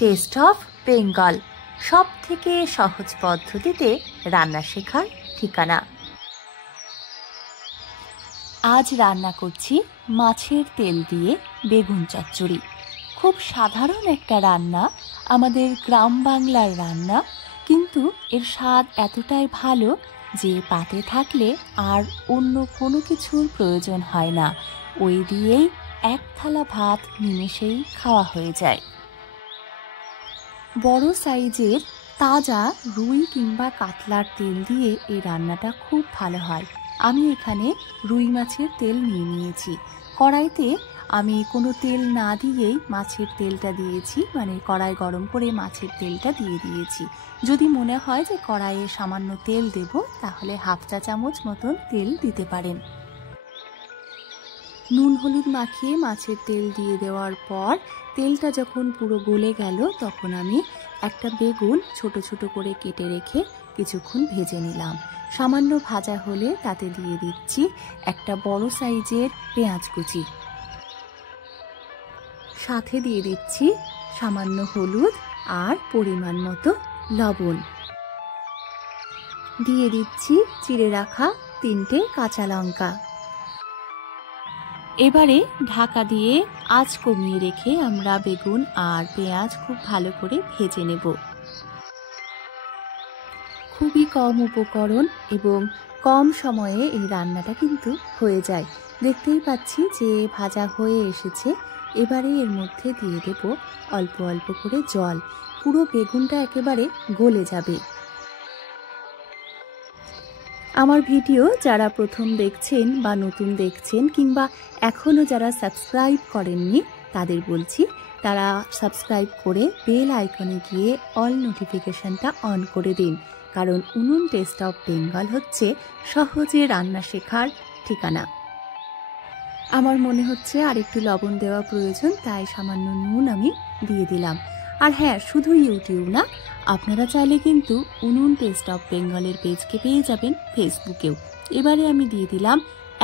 Test of Bengal, সব থেকে সহজ পদ্ধতিতে রান্না শেখার ঠিকানা। আজ রান্না করছি মাছের তেল দিয়ে বেগুন চচ্চড়ি। খুব সাধারণ একটা রান্না, আমাদের গ্রাম বাংলার রান্না, কিন্তু এর স্বাদ এতটাই ভালো যে পাতে থাকলে আর অন্য কোনো কিছুর প্রয়োজন হয় না। ওই দিয়েই এক থালা ভাত নিমেষেই খাওয়া হয়ে যায়। বড় সাইজের তাজা রুই কিংবা কাতলার তেল দিয়ে এই রান্নাটা খুব ভালো হয়। আমি এখানে রুই মাছের তেল নিয়ে নিয়েছি। কড়াইতে আমি কোনো তেল না দিয়েই মাছের তেলটা দিয়েছি, মানে কড়াই গরম করে মাছের তেলটা দিয়ে দিয়েছি। যদি মনে হয় যে কড়াইয়ে সামান্য তেল দেব, তাহলে হাফ চা চামচ মতন তেল দিতে পারেন। নুন হলুদ মাখিয়ে মাছের তেল দিয়ে দেওয়ার পর তেলটা যখন পুরো গলে গেল, তখন আমি একটা বেগুন ছোট ছোট করে কেটে রেখে কিছুক্ষণ ভেজে নিলাম। সামান্য ভাজা হলে তাতে দিয়ে দিচ্ছি একটা বড় সাইজের পেঁয়াজ কুচি, সাথে দিয়ে দিচ্ছি সামান্য হলুদ আর পরিমাণ মতো লবণ, দিয়ে দিচ্ছি চিড়ে রাখা 3টে কাঁচা লঙ্কা। এবারে ঢাকা দিয়ে আঁচ কমিয়ে রেখে আমরা বেগুন আর পেঁয়াজ খুব ভালো করে ভেজে নেব। খুবই কম উপকরণ এবং কম সময়ে এই রান্নাটা কিন্তু হয়ে যায়। দেখতেই পাচ্ছি যে ভাজা হয়ে এসেছে। এবারে এর মধ্যে দিয়ে দেব অল্প অল্প করে জল, পুরো বেগুনটা একেবারে গলে যাবে। আমার ভিডিও যারা প্রথম দেখছেন বা নতুন দেখছেন, কিংবা এখনও যারা সাবস্ক্রাইব করেননি, তাদের বলছি তারা সাবস্ক্রাইব করে বেল আইকনে গিয়ে অল নোটিফিকেশনটা অন করে দিন, কারণ উনুন টেস্ট অফ বেঙ্গল হচ্ছে সহজে রান্না শেখার ঠিকানা। আমার মনে হচ্ছে আর একটু লবণ দেওয়া প্রয়োজন, তাই সামান্য নুন আমি দিয়ে দিলাম। আর হ্যাঁ, শুধু ইউটিউব না, আপনারা চাইলে কিন্তু উনুন টেস্ট অফ বেঙ্গলের পেজকে পেয়ে যাবেন ফেসবুকেও। এবারে আমি দিয়ে দিলাম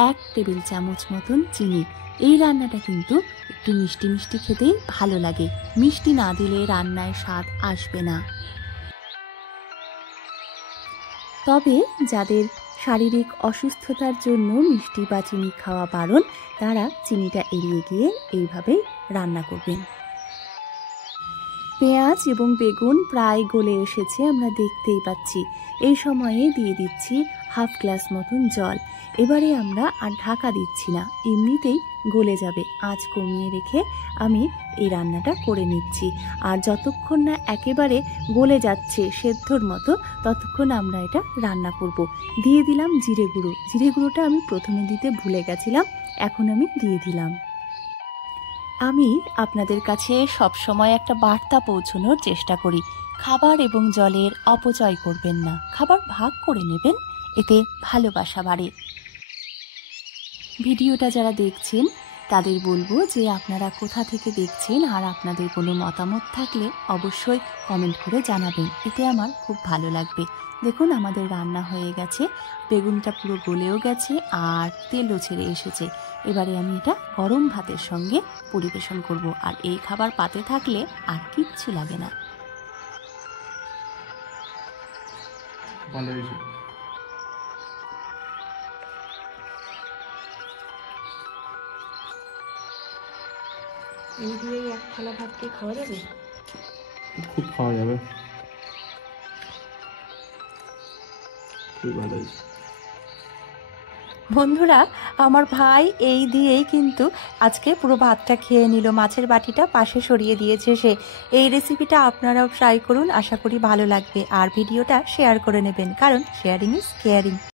1 টেবিল চামচ মতন চিনি। এই রান্নাটা কিন্তু একটু মিষ্টি মিষ্টি খেতেই ভালো লাগে, মিষ্টি না দিলে রান্নায় স্বাদ আসবে না। তবে যাদের শারীরিক অসুস্থতার জন্য মিষ্টি বা চিনি খাওয়া বারণ, তারা চিনিটা এড়িয়ে গিয়ে এইভাবেই রান্না করবেন। পেঁয়াজ এবং বেগুন প্রায় গলে এসেছে, আমরা দেখতেই পাচ্ছি। এই সময়ে দিয়ে দিচ্ছি হাফ গ্লাস মতন জল। এবারে আমরা আর ঢাকা দিচ্ছি না, এমনিতেই গলে যাবে। আঁচ কমিয়ে রেখে আমি এই রান্নাটা করে নিচ্ছি। আর যতক্ষণ না একেবারে গলে যাচ্ছে সেদ্ধর মতো, ততক্ষণ আমরা এটা রান্না করব। দিয়ে দিলাম জিরে গুঁড়ো। জিরে গুঁড়োটা আমি প্রথমে দিতে ভুলে গেছিলাম, এখন আমি দিয়ে দিলাম। আমি আপনাদের কাছে সবসময় একটা বার্তা পৌঁছানোর চেষ্টা করি, খাবার এবং জলের অপচয় করবেন না, খাবার ভাগ করে নেবেন, এতে ভালোবাসা বাড়ে। ভিডিওটা যারা দেখছেন তাদের বলবো যে আপনারা কোথা থেকে দেখছেন, আর আপনাদের কোনো মতামত থাকলে অবশ্যই কমেন্ট করে জানাবেন, এতে আমার খুব ভালো লাগবে। দেখুন আমাদের রান্না হয়ে গেছে, বেগুনটা পুরো গলেও গেছে আর তেলও ছেড়ে এসেছে। এবারে আমি এটা গরম ভাতের সঙ্গে পরিবেশন করব, আর এই খাবার পাতে থাকলে আর কিচ্ছু লাগে না। এই দিয়ে এক থালা ভাত কি খাওয়া যাবে? খুব খাওয়া যাবে, খুব ভালো হয়েছে। বন্ধুরা, আমার ভাই এই দিয়েই কিন্তু আজকে পুরো ভাতটা খেয়ে নিল, মাছের বাটিটা পাশে সরিয়ে দিয়েছে সে। এই রেসিপিটা আপনারাও ট্রাই করুন, আশা করি ভালো লাগবে। আর ভিডিওটা শেয়ার করে নেবেন, কারণ শেয়ারিং ইজ কেয়ারিং।